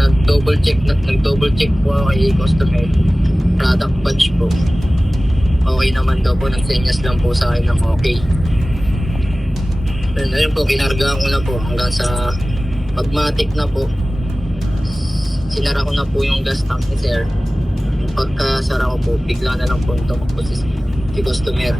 nag-double check po ako kay customer. Product batch po. Okay naman daw po, nagsenyas lang po sa akin ng okay. Then, ayun po, kinarga ko na po hanggang sa magmatic na po. Sinara ko na po yung gas tank ni sir. Pagkasara ko po, bigla na lang po tumakbo si customer.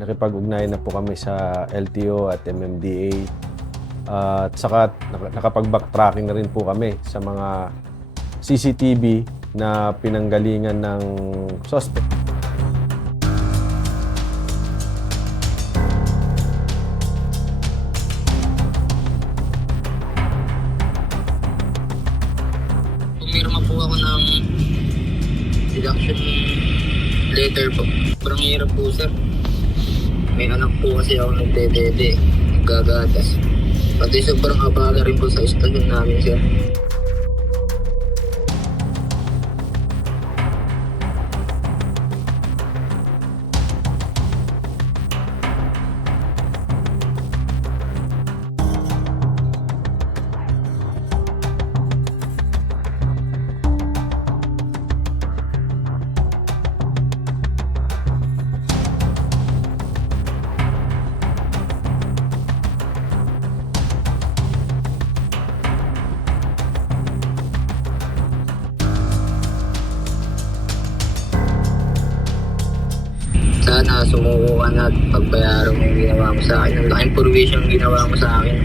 Nakipag-ugnayan na po kami sa LTO at MMDA at saka nakapag-backtracking na rin po kami sa mga CCTV na pinanggalingan ng suspect. Pumirma po ako ng deduction letter po. Parang hirap po sir. May anak po kasi ako nagdedede, gagatas. Pati sobrang abala rin po sa istasyon namin sir. Sana sumuko ka na at pagbayaran mo yung ginawa mo sa akin. Ang laking provision ginawa mo sa akin.